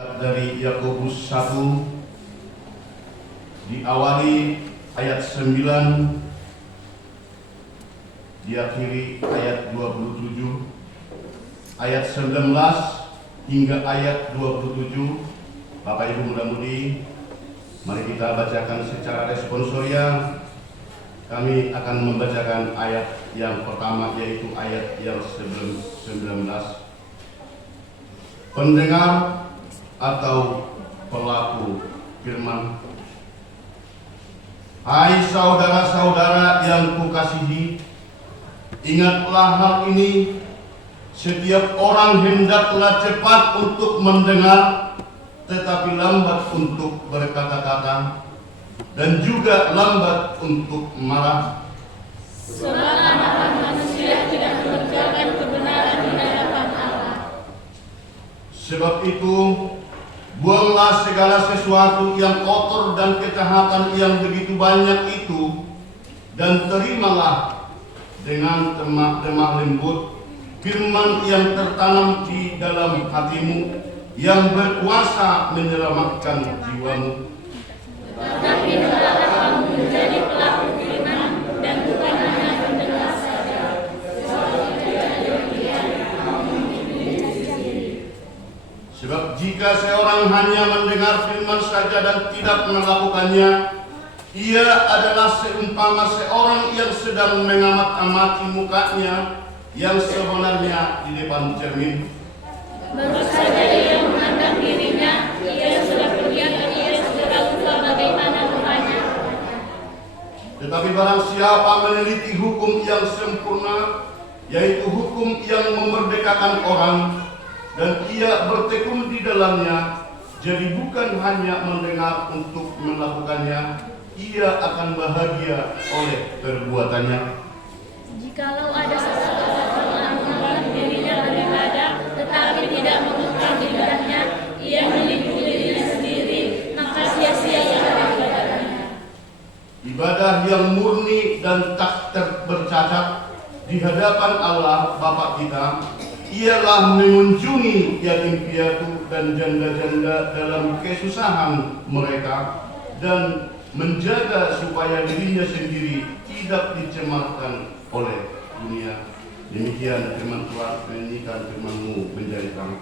Dari Yakobus 1 diawali ayat 9, diakhiri ayat 27, ayat 19 hingga ayat 27. Bapak Ibu muda-mudi, mari kita bacakan secara responsoria. Kami akan membacakan ayat yang pertama, yaitu ayat yang 19. Pendengar atau pelaku firman. Hai saudara-saudara yang kukasihi, ingatlah hal ini: setiap orang hendaklah cepat untuk mendengar, tetapi lambat untuk berkata-kata, dan juga lambat untuk marah. Sebab anak manusia tidak mengerjakan kebenaran di hadapan Allah. Sebab itu, buanglah segala sesuatu yang kotor dan kejahatan yang begitu banyak itu, dan terimalah dengan temah lembut firman yang tertanam di dalam hatimu, yang berkuasa menyelamatkan jiwamu. Tetapi hendaklah kamu menjadi pelaku firman dan bukan hanya pendengar saja. Sebab jika seorang hanya mendengar firman saja dan tidak melakukannya, ia adalah seumpama seorang yang sedang mengamat-amati mukanya yang sebenarnya di depan cermin. Baru saja ia memandang dirinya, ia sudah kelihatan ia segera lupa bagaimana mukanya. Tetapi barang siapa meneliti hukum yang sempurna, yaitu hukum yang memerdekakan orang, dan ia bertekun di dalamnya, jadi bukan hanya mendengar untuk melakukannya, ia akan bahagia oleh perbuatannya. Jikalau ada seseorang yang menganggap dirinya beribadah, tetapi tidak mengungkap ibadahnya, ia menipu dirinya sendiri, maka sia-sia ibadahnya. Ibadah yang murni dan tak bercacat di hadapan Allah Bapa kita ialah mengunjungi yatim piatu dan janda-janda dalam kesusahan mereka, dan menjaga supaya dirinya sendiri tidak dicemarkan oleh dunia. Demikian firman Tuhan, menyanyikan firman-Mu menjadi terang.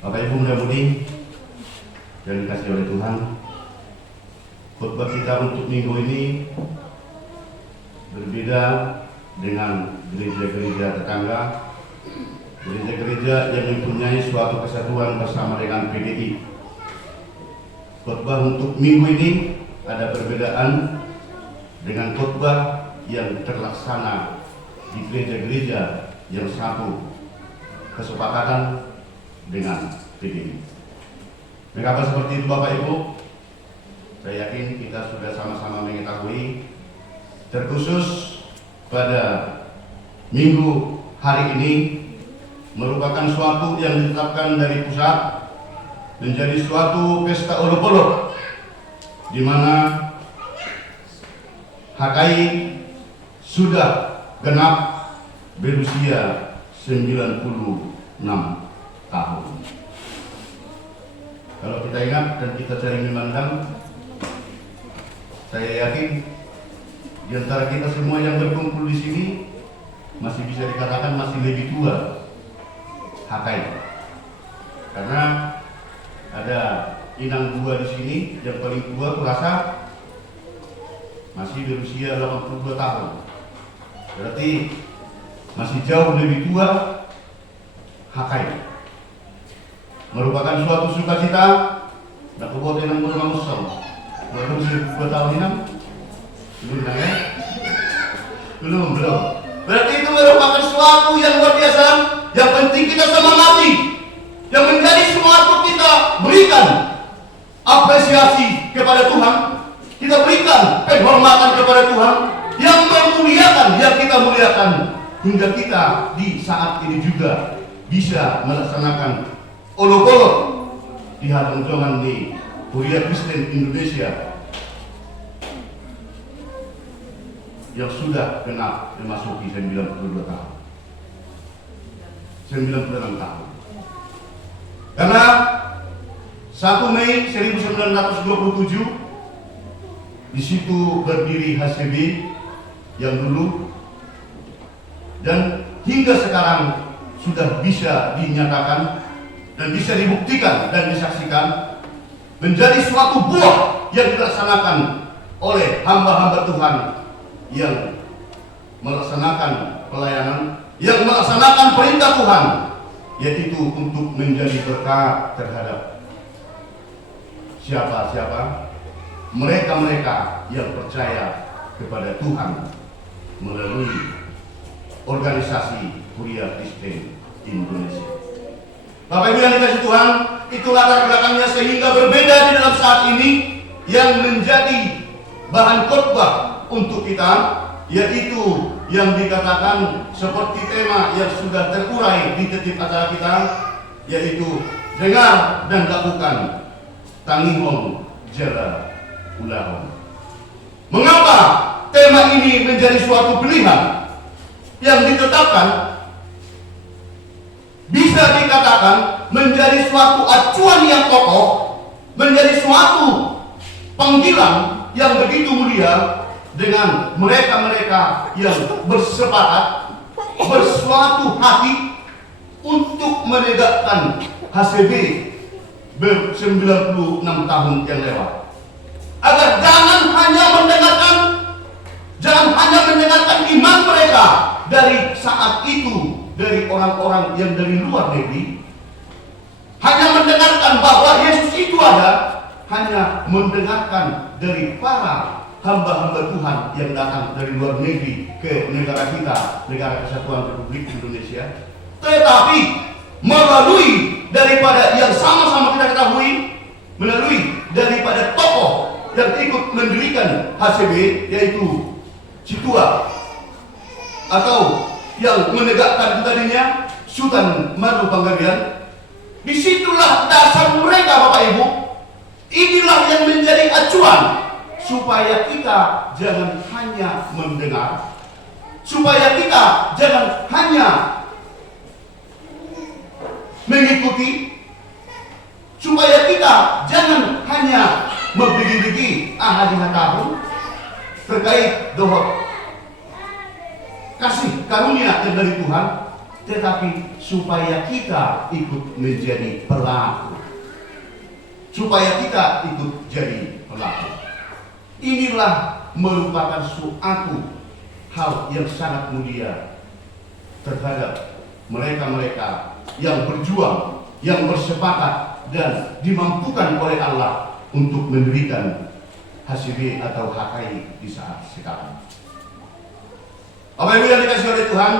Bapak Ibu muda-mudi yang dikasihi oleh Tuhan, khotbah kita untuk minggu ini berbeda dengan gereja-gereja tetangga, gereja-gereja yang mempunyai suatu kesatuan bersama dengan PDI. Khotbah untuk minggu ini ada perbedaan dengan khotbah yang terlaksana di gereja-gereja yang satu kesepakatan dengan PDI. Mengapa seperti itu Bapak Ibu? Saya yakin kita sudah sama-sama mengetahui, terkhusus pada minggu hari ini merupakan suatu yang ditetapkan dari pusat menjadi suatu pesta olok-olok di mana HKI sudah genap berusia 96 tahun. Kalau kita ingat dan kita sering memandang, saya yakin di antara kita semua yang berkumpul di sini masih bisa dikatakan masih lebih tua HKI. Karena ada inang dua di sini, yang paling tua kurasa masih berusia 82 tahun. Berarti masih jauh lebih tua HKI. Merupakan suatu sukacita nak buat yang berlangsung. Baru 2 tahun ini belum ya? Belum. Berarti itu merupakan suatu yang luar biasa. Yang penting kita semangati. Yang menjadi semangat kita berikan apresiasi kepada Tuhan. Kita berikan penghormatan kepada Tuhan. Yang memuliakan, yang kita muliakan. Hingga kita di saat ini juga bisa melaksanakan olok-olok di hadapan di Kuliah Kristen Indonesia yang sudah genap memasuki 92 tahun. 96 tahun. Karena 1 Mei 1927 di situ berdiri HCB yang dulu, dan hingga sekarang sudah bisa dinyatakan dan bisa dibuktikan dan disaksikan menjadi suatu buah yang dilaksanakan oleh hamba-hamba Tuhan yang melaksanakan pelayanan, yang melaksanakan perintah Tuhan, yaitu untuk menjadi berkat terhadap siapa-siapa? Mereka-mereka yang percaya kepada Tuhan melalui organisasi Kuliah Kristen Indonesia. Bapak Ibu yang dikasihi Tuhan, itu latar belakangnya sehingga berbeda di dalam saat ini yang menjadi bahan khotbah untuk kita, yaitu yang dikatakan seperti tema yang sudah terurai di titik acara kita, yaitu dengar dan lakukan, tangihon jala ulahon. Mengapa tema ini menjadi suatu pilihan yang ditetapkan? Bisa dikatakan menjadi suatu acuan yang kokoh, menjadi suatu panggilan yang begitu mulia dengan mereka-mereka yang bersepakat, bersuatu hati untuk menegakkan HCB ber-96 tahun yang lewat. Agar jangan hanya mendengarkan iman mereka dari saat itu, dari orang-orang yang dari luar negeri, hanya mendengarkan bahwa Yesus itu ada, hanya mendengarkan dari para hamba-hamba Tuhan yang datang dari luar negeri ke negara kita, Negara Kesatuan Republik Indonesia, tetapi melalui daripada yang sama-sama kita ketahui, melalui daripada tokoh yang ikut mendirikan HCB, yaitu Citua atau yang menegakkan tadinya Sultan Madu Panggabean. Disitulah dasar mereka, Bapak Ibu. Inilah yang menjadi acuan supaya kita jangan hanya mendengar, supaya kita jangan hanya mengikuti, supaya kita jangan hanya membegi-begi ahadiah tahun terkait doa kasih karunia yang dari Tuhan, tetapi supaya kita ikut menjadi pelaku, supaya kita ikut jadi pelaku. Inilah merupakan suatu hal yang sangat mulia terhadap mereka-mereka yang berjuang, yang bersepakat dan dimampukan oleh Allah untuk mendirikan HCB atau HKI di saat sekarang. Bapak Ibu yang dikasihi oleh Tuhan,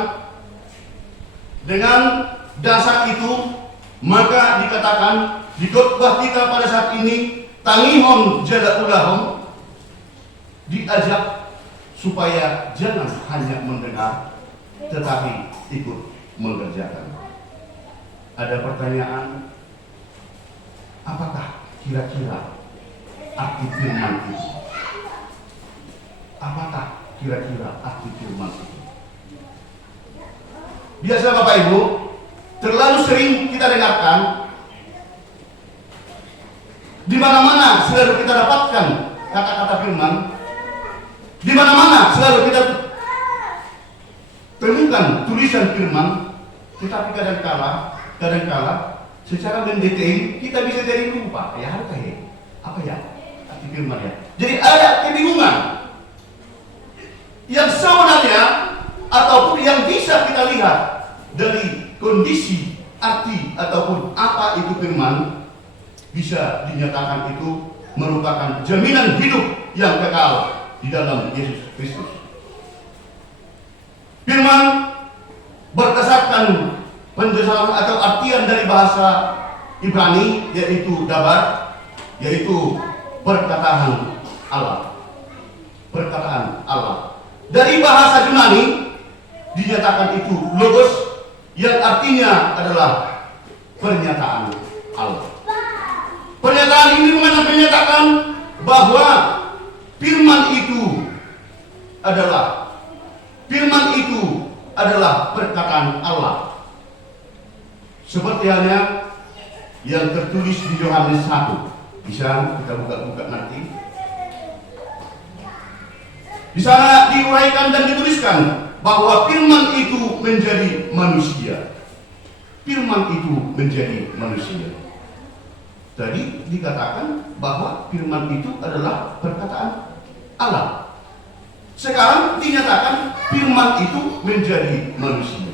dengan dasar itu maka dikatakan di khotbah kita pada saat ini, tangihon jala ulahon, diajak supaya jangan hanya mendengar tetapi ikut mengerjakan. Ada pertanyaan, apakah kira-kira arti firman itu? Apakah kira-kira arti firman itu? Biasa Bapak Ibu, terlalu sering kita dengarkan, di mana-mana selalu kita dapatkan kata-kata firman, di mana-mana selalu kita temukan tulisan firman, tetapi kadang-kala secara mendetail kita bisa jadi lupa. Apa ya arti firman ya? Jadi ada kebingungan yang sebenarnya ataupun yang bisa kita lihat dari kondisi arti ataupun apa itu firman, bisa dinyatakan itu merupakan jaminan hidup yang kekal di dalam Yesus Kristus. Firman berdasarkan penjelasan atau artian dari bahasa Ibrani, yaitu dabar, yaitu perkataan Allah. Perkataan Allah. Dari bahasa Yunani dinyatakan itu logos, yang artinya adalah pernyataan Allah. Pernyataan ini menyatakan bahwa firman itu adalah perkataan Allah. Seperti halnya yang tertulis di Yohanes 1. Bisa kita buka-buka nanti. Di sana diuraikan dan dituliskan bahwa firman itu menjadi manusia. Firman itu menjadi manusia. Tadi dikatakan bahwa firman itu adalah perkataan Allah. Sekarang dinyatakan firman itu menjadi manusia.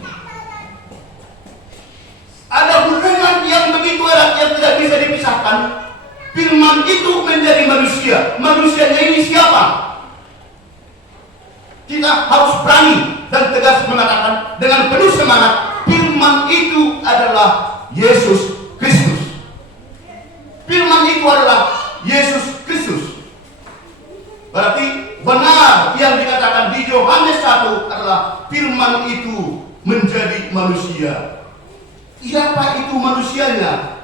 Ada hubungan yang begitu erat yang tidak bisa dipisahkan. Firman itu menjadi manusia. Manusianya ini siapa? Kita harus berani dan tegas mengatakan dengan penuh semangat, firman itu adalah Yesus Kristus. Firman itu adalah Yesus Kristus. Berarti benar yang dikatakan di Yohanes 1 adalah firman itu menjadi manusia. Siapa itu manusianya?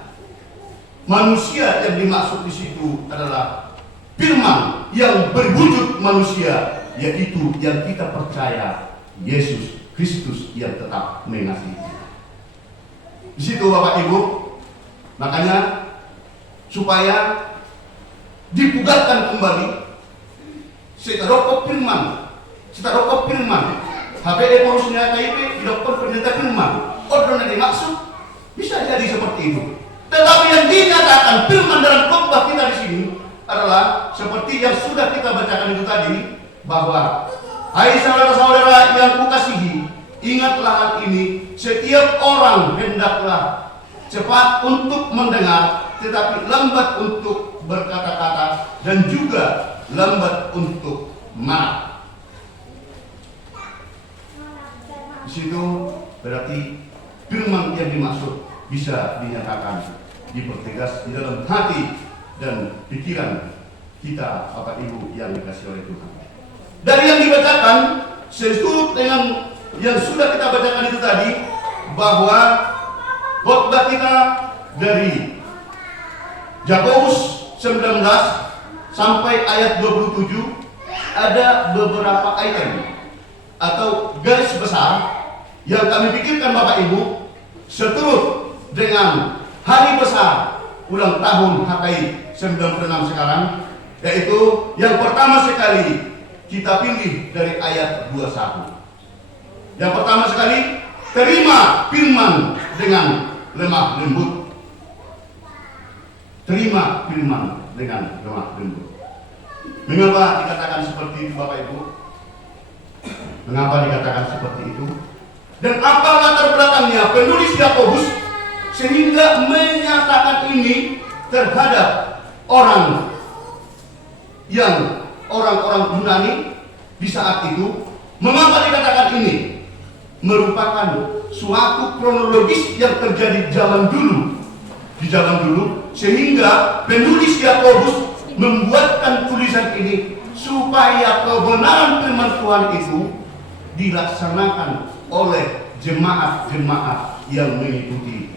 Manusia yang dimaksud di situ adalah firman yang berwujud manusia, yaitu yang kita percaya Yesus Kristus yang tetap mengasihi kita. Di situ Bapak Ibu, makanya supaya dibugarkan kembali seterokop firman, HPD pengurusnya KIP didokter pendeta firman. Order yang dimaksud bisa jadi seperti itu. Tetapi yang dinyatakan firman dalam khotbah kita di sini adalah seperti yang sudah kita bacakan itu tadi, bahwa hai saudara-saudara yang kukasihi, ingatlah hal ini, setiap orang hendaklah cepat untuk mendengar, tetapi lambat untuk berkata-kata, dan juga lambat untuk marah. Di situ berarti firman yang dimaksud bisa dinyatakan, dipertegas di dalam hati dan pikiran kita, Bapak Ibu yang dikasihi oleh Tuhan. Dari yang dibacakan, sesuai dengan yang sudah kita bacakan itu tadi, bahwa khotbah kita dari Yakobus 19 sampai ayat 27 ada beberapa item atau garis besar yang kami pikirkan Bapak Ibu seturut dengan hari besar ulang tahun HKI 96 sekarang, yaitu yang pertama sekali kita pilih dari ayat 21. Yang pertama sekali, terima firman dengan lemah lembut. Terima firman dengan lemah lembut. Mengapa dikatakan seperti itu Bapak Ibu? Mengapa dikatakan seperti itu? Dan apa latar belakangnya penulis Yakobus sehingga menyatakan ini terhadap orang Yunani di saat itu? Mengapa dikatakan ini? Merupakan suatu kronologis yang terjadi di zaman dulu, sehingga penulis Yakobus membuatkan tulisan ini supaya kebenaran firman Tuhan itu dilaksanakan oleh jemaat-jemaat yang mengikuti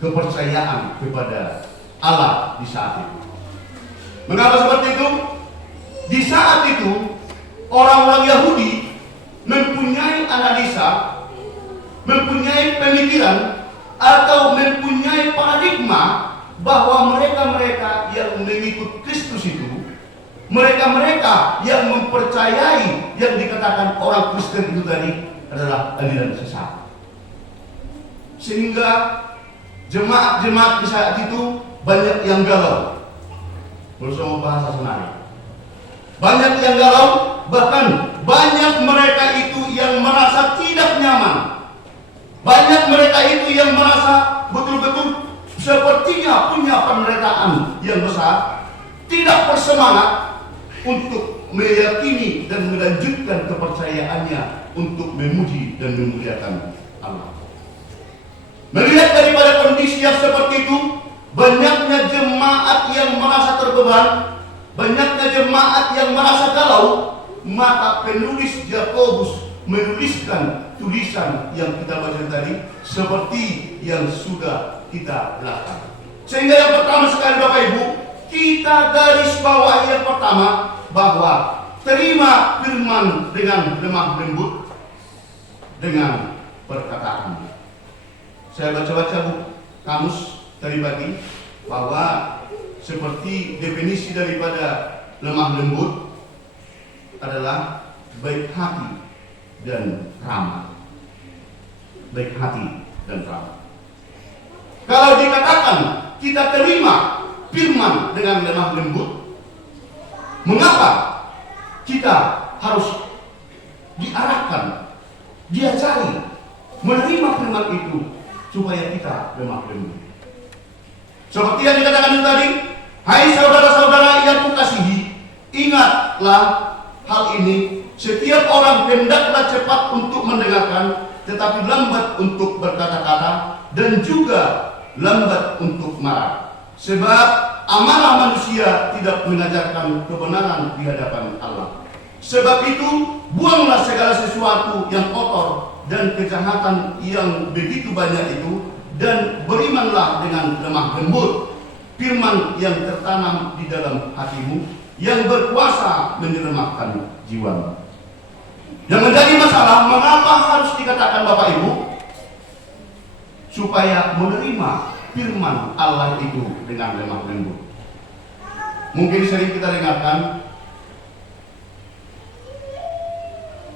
kepercayaan kepada Allah di saat itu. Mengapa seperti itu? Di saat itu orang-orang Yahudi mempunyai analisa, mempunyai pemikiran atau mempunyai paradigma bahwa mereka-mereka yang mengikut Kristus itu, mereka-mereka yang mempercayai yang dikatakan orang Kristen itu tadi adalah aliran sesat. Sehingga jemaat-jemaat di saat itu banyak yang galau. Bersama bahasa Senayan. Banyak yang galau, bahkan banyak mereka itu yang merasa tidak nyaman. Banyak mereka itu yang merasa betul-betul sepertinya punya penderitaan yang besar, tidak bersemangat untuk meyakini dan melanjutkan kepercayaannya untuk memuji dan memuliakan Allah. Melihat daripada kondisi yang seperti itu, banyaknya jemaat yang merasa terbeban, banyaknya jemaat yang merasa galau, maka penulis Yakobus menuliskan tulisan yang kita baca tadi seperti yang sudah kita belakang. Sehingga yang pertama sekali Bapak Ibu, kita garis bawahi yang pertama bahwa terima firman dengan lemah lembut dengan perkataan. Saya baca-baca kamus tadi pagi bahwa seperti definisi daripada lemah lembut adalah baik hati dan ramah. Baik hati dan ramah. Kalau dikatakan kita terima firman dengan lemah lembut, mengapa kita harus diarahkan, diajari menerima firman itu supaya kita lemah lembut? Seperti yang dikatakan tadi, hai saudara-saudara yang kukasihi, ingatlah hal ini. Setiap orang hendaklah cepat untuk mendengarkan, tetapi lambat untuk berkata-kata, dan juga lambat untuk marah. Sebab amarah manusia tidak mengajarkan kebenaran di hadapan Allah. Sebab itu, buanglah segala sesuatu yang kotor dan kejahatan yang begitu banyak itu, dan berimanlah dengan lemah lembut firman yang tertanam di dalam hatimu, yang berkuasa menyelamatkan jiwamu. Yang menjadi masalah, mengapa harus dikatakan Bapak Ibu? Supaya menerima firman Allah itu dengan lemah lembut. Mungkin sering kita dengarkan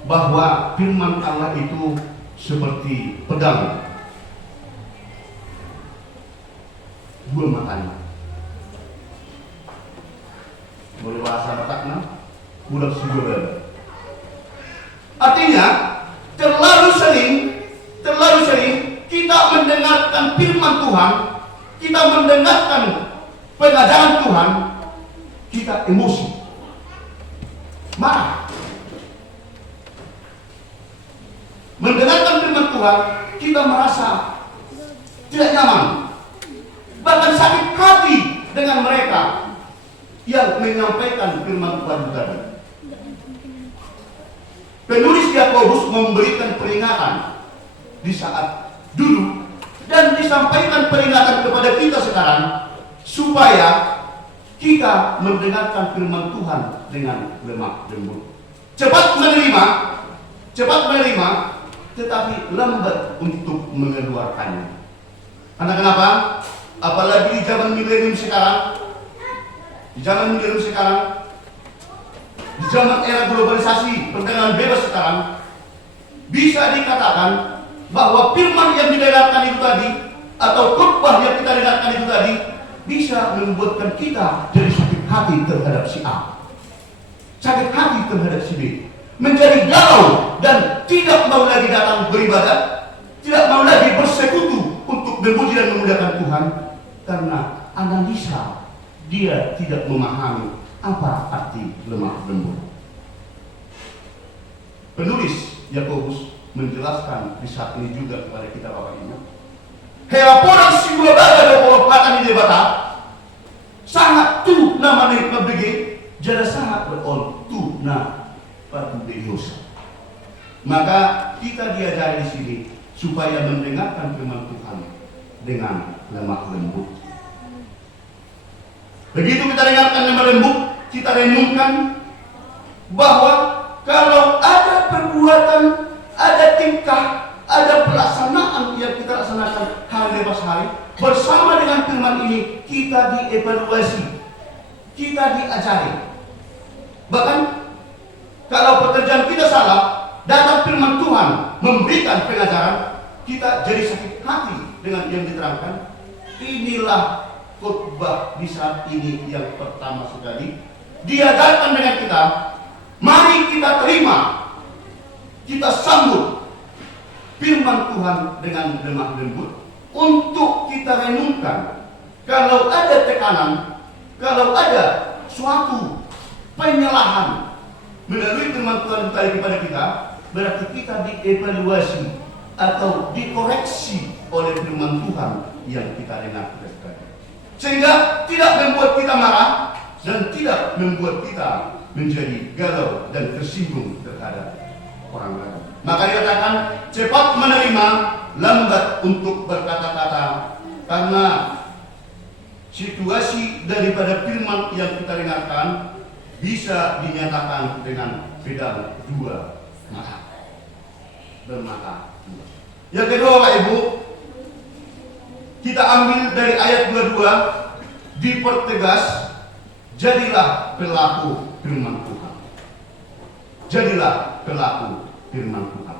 bahwa firman Allah itu seperti pedang dua matanya. Boleh bahasa Batakna, budak sugada. Artinya terlalu sering kita mendengarkan firman Tuhan, kita mendengarkan pengajaran Tuhan, kita emosi, marah. Mendengarkan firman Tuhan, kita merasa tidak nyaman, bahkan sakit hati dengan mereka yang menyampaikan firman Tuhan tadi. Penulis Yakobus memberikan peringatan di saat dulu dan disampaikan peringatan kepada kita sekarang supaya kita mendengarkan firman Tuhan dengan lemah lembut. Cepat menerima, tetapi lambat untuk mengeluarkannya. Karena kenapa? Apalagi di zaman milenium sekarang, di zaman era globalisasi, perdagangan bebas sekarang, bisa dikatakan bahwa firman yang didengarkan itu tadi, atau khotbah yang kita dengarkan itu tadi, bisa membuatkan kita jadi sakit hati terhadap si A, sakit hati terhadap si B, menjadi galau dan tidak mau lagi datang beribadah, tidak mau lagi bersekutu untuk memuji dan memuliakan Tuhan, karena analisa dia tidak memahami apa arti lemah lembut. Penulis Yakobus menjelaskan di saat ini juga kepada kita Bapak Ibu. Helaporan si dua baga do polopatan di debata sangat tu namanya mabege jada sangat berol tu na patu de yosa. Maka kita diajari di sini supaya mendengarkan firman Tuhan dengan lemah lembut. Begitu kita dengarkan lemah lembut, kita renungkan bahwa kalau ada perbuatan, ada tingkah, ada pelaksanaan yang kita laksanakan hari lepas hari, bersama dengan firman ini kita dievaluasi, kita diajari. Bahkan kalau pekerjaan kita salah, datang firman Tuhan memberikan pengajaran, kita jadi sakit hati dengan yang diterangkan. Inilah khotbah di saat ini yang pertama sekali diajarkan dengan kita. Mari kita terima, kita sambut firman Tuhan dengan lemah lembut untuk kita renungkan. Kalau ada tekanan, kalau ada suatu penyalahan melalui firman Tuhan tadi kepada kita, berarti kita dievaluasi atau dikoreksi oleh firman Tuhan yang kita dengar tadi. Sehingga tidak membuat kita marah dan tidak membuat kita menjadi galau dan tersinggung terhadap orang lain. Maka dikatakan cepat menerima, lambat untuk berkata-kata, karena situasi daripada firman yang kita dengarkan bisa dinyatakan dengan pedang dua mata. Bermata dua. Yang kedua, Bapak Ibu, kita ambil dari ayat 22, dipertegas, jadilah pelaku firman Tuhan. Jadilah pelaku firman Tuhan.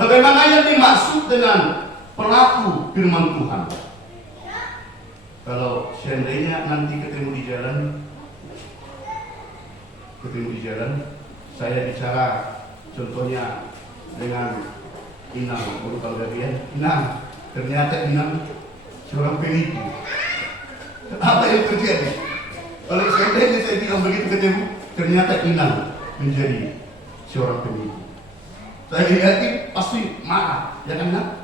Bagaimana yang dimaksud dengan pelaku firman Tuhan? Kalau seandainya nanti ketemu di jalan, saya bicara contohnya dengan Inang, baru tahu dari ya, Inang, ternyata Inang seorang penipu. Apa yang terjadi? Kalau seandainya saya bilang begitu ketemu, ternyata Inang menjadi seorang penipu. Saya yakin pasti marah, ya kan?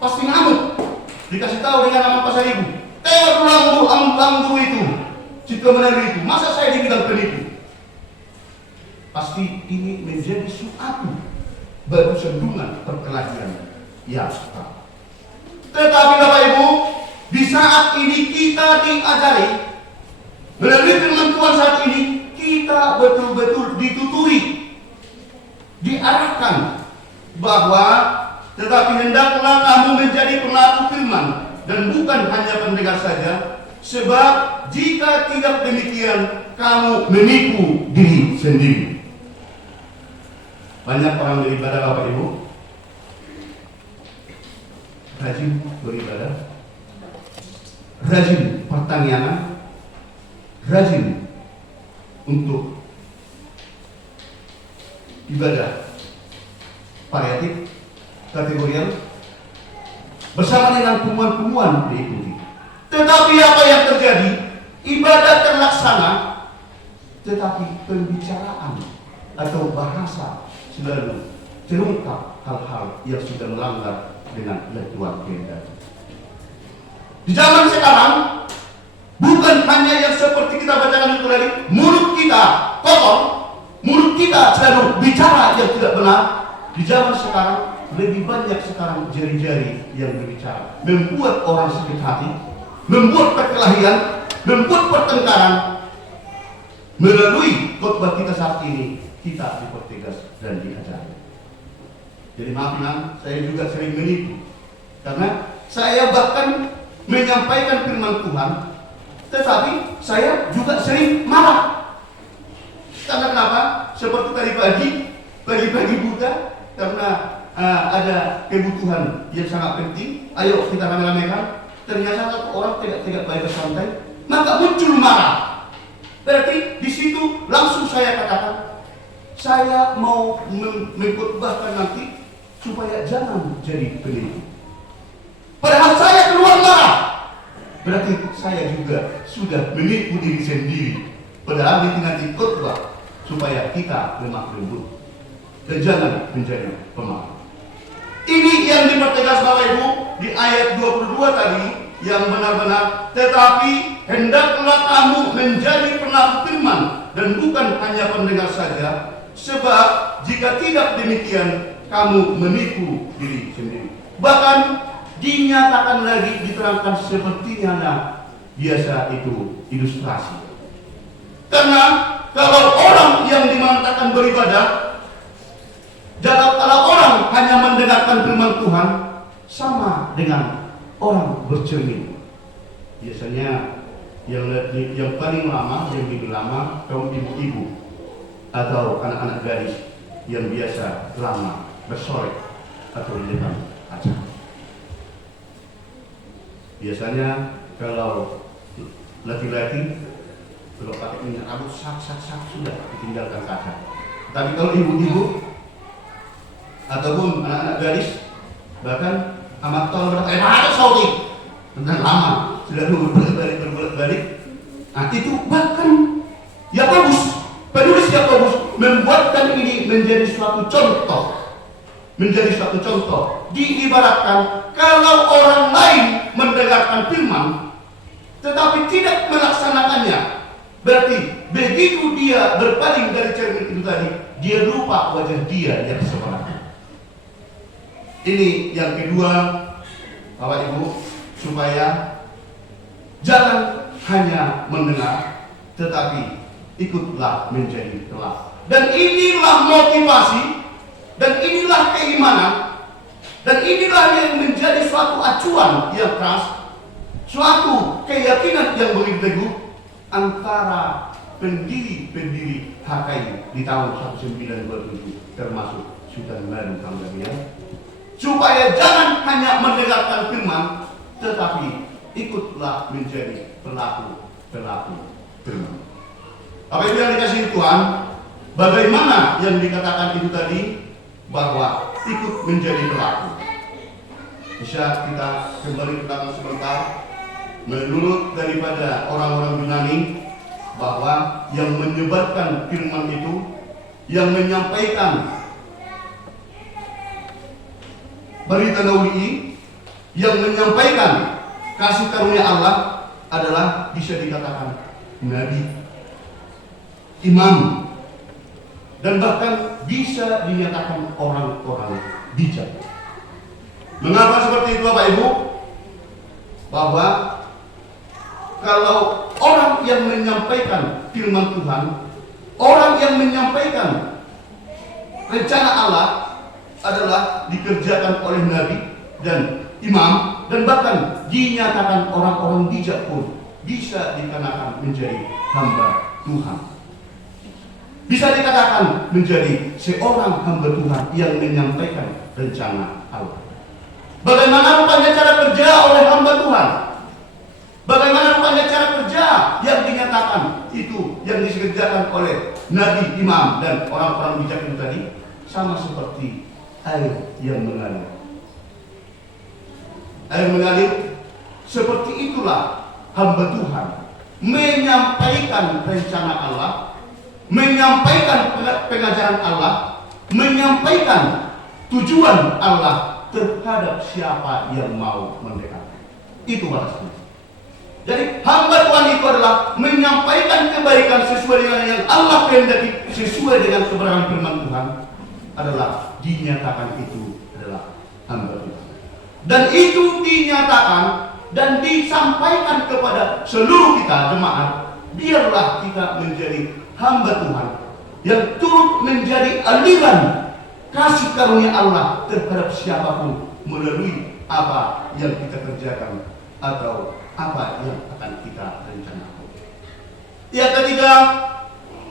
Pasti ngamuk. Dikasih tahu dengan nama pasal ibu. Tengok lambu itu, jika benar itu, masa saya dibilang penipu? Pasti ini menjadi suatu batu sandungan perkelahian yang sah. Tetapi Bapak Ibu, di saat ini kita diajari melalui firman Tuhan saat ini, kita betul-betul dituturi, diarahkan bahwa tetapi hendaklah kamu menjadi pelaku firman dan bukan hanya pendengar saja, sebab jika tidak demikian kamu menipu diri sendiri. Banyak orang beribadah Bapak Ibu, rajin beribadah, rajin pertanian, rajin untuk ibadah pariatif, kategorial, bersama dengan temuan-temuan diikuti. Tetapi apa yang terjadi? Ibadah terlaksana, tetapi pembicaraan atau bahasa selalu terungkap hal-hal yang sudah melanggar dengan letuan kehendak. Di zaman sekarang, bukan hanya yang seperti kita bacakan itu tadi, mulut kita kotor, mulut kita selalu bicara yang tidak benar. Di zaman sekarang, lebih banyak sekarang jari-jari yang berbicara, membuat orang sakit hati, membuat perkelahian, membuat pertengkaran. Melalui khotbah kita saat ini, kita dipertegas dan diajari. Jadi maaf, saya juga sering menipu, karena saya bahkan menyampaikan firman Tuhan, tetapi saya juga sering marah. Karena kenapa? Seperti tadi pagi buta, karena ada kebutuhan yang sangat penting, ayo kita rame-ramekan. Ternyata satu orang tidak baik bersantai, maka muncul marah. Berarti di situ langsung saya katakan, saya mau mengkhotbahkan nanti supaya jangan jadi penipu. Padahal saya keluar marah, berarti saya juga sudah menipu diri sendiri. Padahal nanti khotbah supaya kita lemah lembut dan jangan menjadi pemarah. Ini yang dipertegas Bapak Ibu di ayat 22 tadi, yang benar-benar, tetapi hendaklah kamu menjadi pelaku firman dan bukan hanya pendengar saja, Sebab jika tidak demikian, kamu menipu diri sendiri. Bahkan dinyatakan lagi, diterangkan sepertinya biasa itu ilustrasi. Karena kalau orang yang dimatakan beribadah, kalau orang hanya mendengarkan firman Tuhan, sama dengan orang bercermin. Biasanya yang paling lama, yang lebih lama, kaum ibu-ibu atau anak-anak gadis yang biasa lama bersolek atau di depan kaca. Biasanya kalau laki-laki kalau pakai minyak rambut sak sudah ditinggalkan kaca. Tapi kalau ibu-ibu ataupun anak-anak gadis, bahkan amat tol berkata, saudi tentang lama sudah berbolak-balik. Nah itu bahkan Yakobus, penulis Yakobus membuatkan ini menjadi suatu contoh. Menjadi suatu contoh. Diibaratkan kalau orang lain mendengarkan firman tetapi tidak melaksanakannya, berarti begitu dia berpaling dari cermin itu tadi, dia lupa wajah dia yang sebenarnya. Ini yang kedua, Bapak Ibu, supaya jangan hanya mendengar, tetapi ikutlah menjadi teladan. Dan inilah motivasi, dan inilah keimanan, dan inilah yang menjadi suatu acuan yang keras, suatu keyakinan yang begitu teguh antara pendiri-pendiri HKI di tahun 1927 termasuk Sultan Baru Panggabean, supaya jangan hanya mendengarkan firman, tetapi ikutlah menjadi pelaku firman. Apa itu yang dikasih Tuhan? Bagaimana yang dikatakan itu tadi, bahwa ikut menjadi pelaku? Bisa kita kembali ke belakang sebentar. Menurut daripada orang-orang Yunani, bahwa yang menyebarkan firman itu, yang menyampaikan berita nauli, yang menyampaikan kasih karunia Allah adalah bisa dikatakan nabi, imam, dan bahkan bisa dinyatakan orang-orang bijak. Mengapa seperti itu Bapak Ibu? Bahwa kalau orang yang menyampaikan firman Tuhan, orang yang menyampaikan rencana Allah adalah dikerjakan oleh nabi dan imam, dan bahkan dinyatakan orang-orang bijak pun bisa dikatakan menjadi hamba Tuhan. Bisa dikatakan menjadi seorang hamba Tuhan yang menyampaikan rencana Allah. Bagaimana rupanya cara kerja oleh hamba Tuhan? Bagaimana rupanya cara kerja yang dinyatakan itu, yang dikerjakan oleh nabi, imam, dan orang-orang bijak itu tadi? Sama seperti air yang mengalir. Air mengalir, seperti itulah hamba Tuhan menyampaikan rencana Allah, menyampaikan pengajaran Allah, menyampaikan tujuan Allah terhadap siapa yang mau mendekat. Itu batasnya. Jadi hamba Tuhan itu adalah menyampaikan kebaikan sesuai dengan yang Allah kehendaki, sesuai dengan kebenaran firman Tuhan, adalah dinyatakan itu adalah hamba Tuhan. Dan itu dinyatakan dan disampaikan kepada seluruh kita jemaat, biarlah kita menjadi hamba Tuhan yang turut menjadi aliran kasih karunia Allah terhadap siapapun melalui apa yang kita kerjakan atau apa yang akan kita rencanakan. Yang ketiga,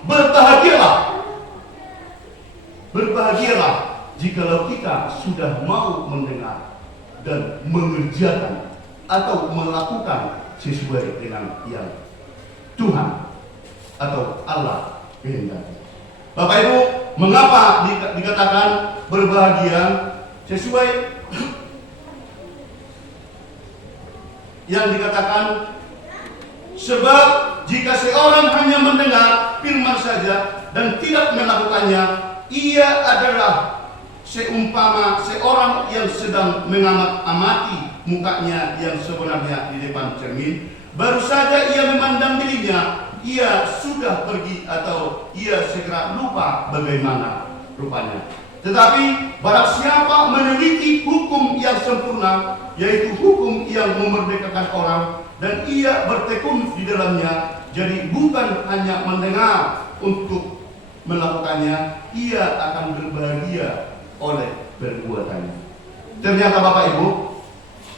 berbahagialah. Berbahagialah jikalau kita sudah mau mendengar dan mengerjakan atau melakukan sesuai dengan yang Tuhan atau Allah kehendaki. Bapak Ibu, mengapa dikatakan berbahagia? Sesuai yang dikatakan, sebab jika seorang hanya mendengar firman saja dan tidak melakukannya, ia adalah seumpama seorang yang sedang mengamati mukanya yang sebenarnya di depan cermin. Baru saja ia memandang dirinya, ia sudah pergi atau ia segera lupa bagaimana rupanya. Tetapi barang siapa meneliti hukum yang sempurna, yaitu hukum yang memerdekakan orang, dan ia bertekun di dalamnya, jadi bukan hanya mendengar untuk melakukannya, ia akan berbahagia oleh perbuatannya. Ternyata Bapak Ibu,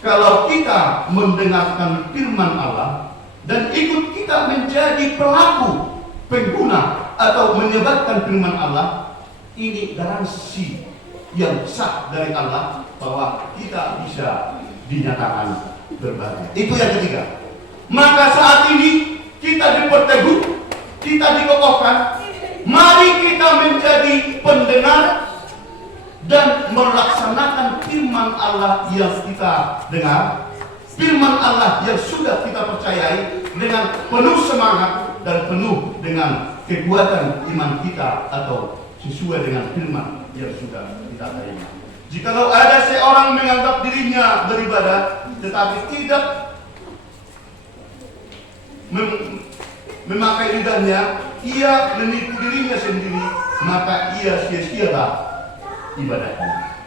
kalau kita mendengarkan firman Allah dan ikut kita menjadi pelaku, pengguna atau menyebarkan firman Allah, ini garansi yang sah dari Allah bahwa kita bisa dinyatakan berbahagia. Itu yang ketiga. Maka saat ini kita diperteguh, kita dikokohkan. Mari kita menjadi pendengar dan melaksanakan firman Allah yang kita dengar, firman Allah yang sudah kita percayai dengan penuh semangat dan penuh dengan kekuatan iman kita atau sesuai dengan firman yang sudah kita terima. Jikalau ada seorang menganggap dirinya beribadah tetapi tidak memakai lidahnya, ia menipu dirinya sendiri, maka ia sia-sialah ibadahnya.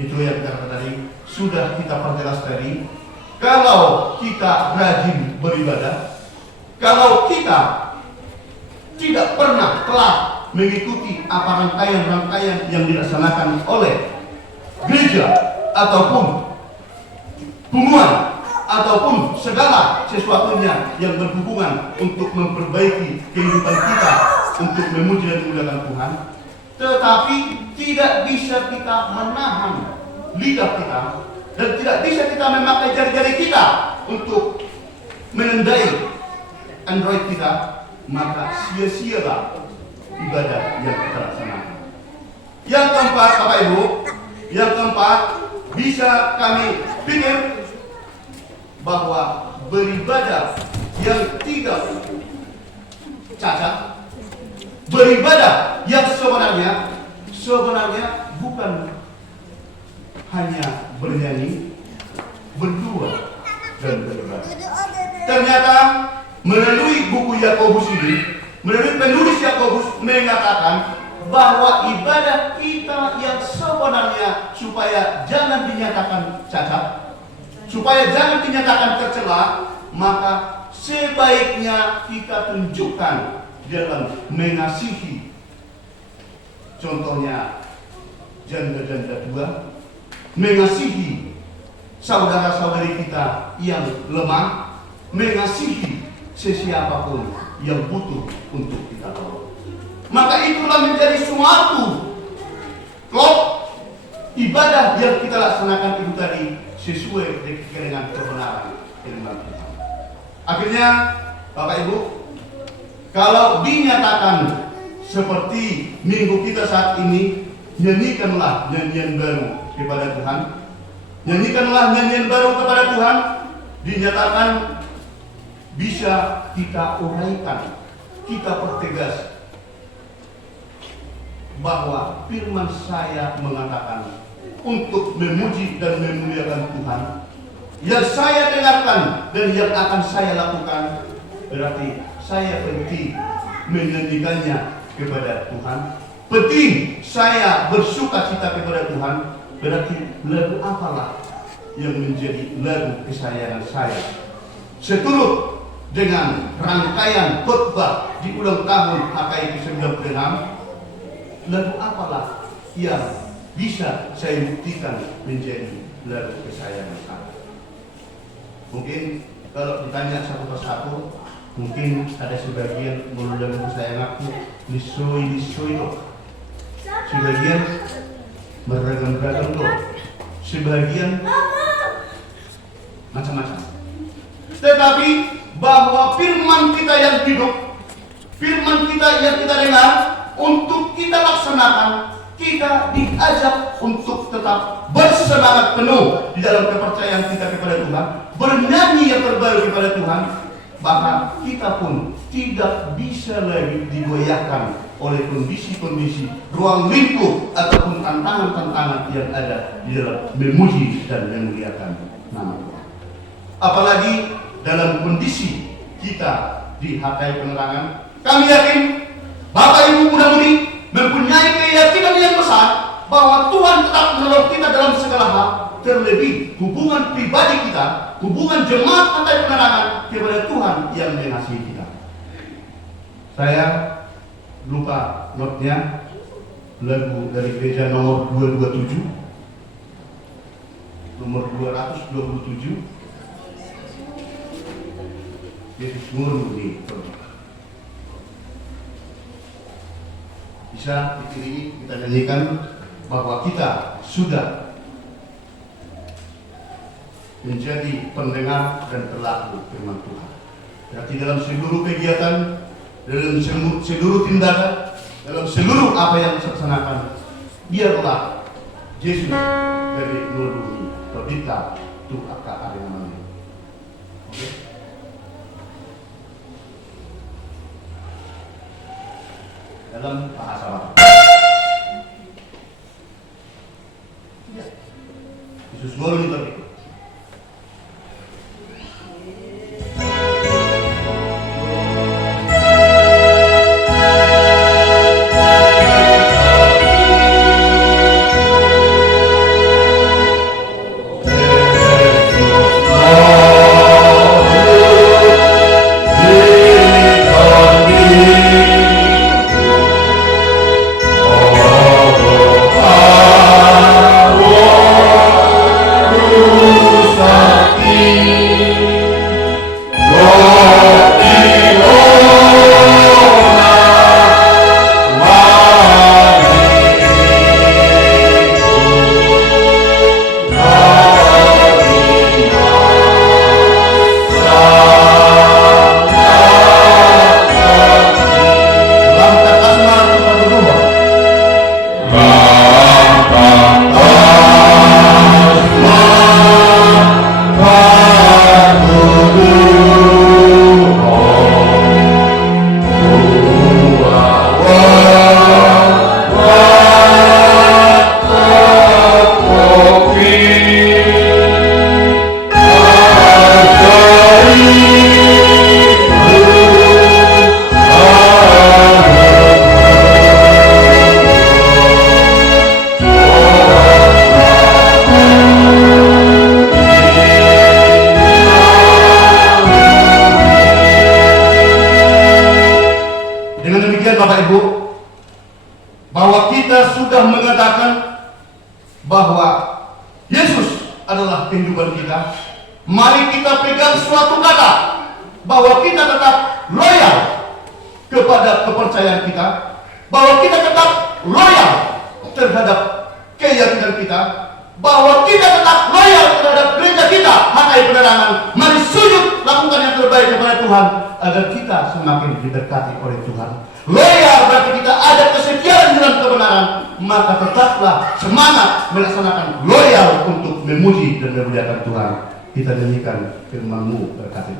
Itu yang kita kata tadi, sudah kita perjelas tadi. Kalau kita rajin beribadah, kalau kita tidak pernah telah mengikuti apa rangkaian-rangkaian yang dilaksanakan oleh gereja ataupun hubungan ataupun segala sesuatunya yang berhubungan untuk memperbaiki kehidupan kita untuk memuji dan memuliakan Tuhan, tetapi tidak bisa kita menahan lidah kita dan tidak bisa kita memakai jari-jari kita untuk menendai Android kita, maka sia-sialah ibadah yang kita laksanakan. Yang keempat, Bapak Ibu, yang keempat, bisa kami pikir bahwa beribadah yang tidak cacat, beribadah yang sebenarnya bukan hanya bernyanyi, berdua dan beribadah. Ternyata melalui buku Yakobus ini, melalui penulis Yakobus mengatakan bahwa ibadah kita yang sebenarnya supaya jangan dinyatakan cacat, supaya jangan dinyatakan tercela, maka sebaiknya kita tunjukkan dalam mengasihi. Contohnya janda-janda dua, mengasihi saudara-saudari kita yang lemah, mengasihi sesiapapun yang butuh untuk kita tolong. Maka itulah menjadi suatu klop ibadah yang kita laksanakan itu tadi sesuai dengan kebenaran firman Tuhan. Akhirnya Bapak Ibu, kalau dinyatakan seperti minggu kita saat ini, nyanyikanlah nyanyian baru kepada Tuhan, nyanyikanlah nyanyian baru kepada Tuhan, dinyatakan bisa kita uraikan, kita pertegas bahwa firman saya mengatakan untuk memuji dan memuliakan Tuhan, yang saya dengarkan dan yang akan saya lakukan, berarti saya penting menyanyikannya kepada Tuhan, penting saya bersuka cita kepada Tuhan. Berarti lagu apalah yang menjadi lagu kesayangan saya seturut dengan rangkaian khotbah di ulang tahun HKI ke-96, lagu apalah yang bisa saya buktikan menjadi lagu kesayangan saya. Mungkin kalau ditanya satu persatu, mungkin ada sebagian lagu kesayangan aku lisoi loh, sebagian beragam-ragam loh, sebagian macam-macam. Tetapi bahwa firman kita yang hidup, firman kita yang kita dengar, untuk kita laksanakan, kita diajak untuk tetap bersemangat penuh di dalam kepercayaan kita kepada Tuhan, bernyanyi yang terbaru kepada Tuhan. Maka kita pun tidak bisa lagi digoyahkan oleh kondisi-kondisi ruang lingkup ataupun tantangan-tantangan yang ada di dalam memuji dan memuliakan nama Tuhan. Apalagi dalam kondisi kita di Hakai Penerangan. Kami yakin Bapak Ibu muda-mudi mempunyai keyakinan yang besar bahwa Tuhan tetap menolong kita dalam segala hal, terlebih hubungan pribadi kita, hubungan jemaat Hakai Penerangan kepada Tuhan yang mengasihi kita. Saya lupa notnya, lagu dari gereja nomor 227, nomor 227, Yesus murni. Bisa dipilih, kita nyanyikan bahwa kita sudah menjadi pendengar dan pelaku firman Tuhan. Berarti dalam seluruh kegiatan, dalam seluruh tindakan, dalam seluruh apa yang dilaksanakan, biarlah Yesus dari nuruni berbita tu aka ada namanya. Oke? Dalam bahasa Arab. Yesus murni berbita. Kita nyanyikan firman-Mu berkati.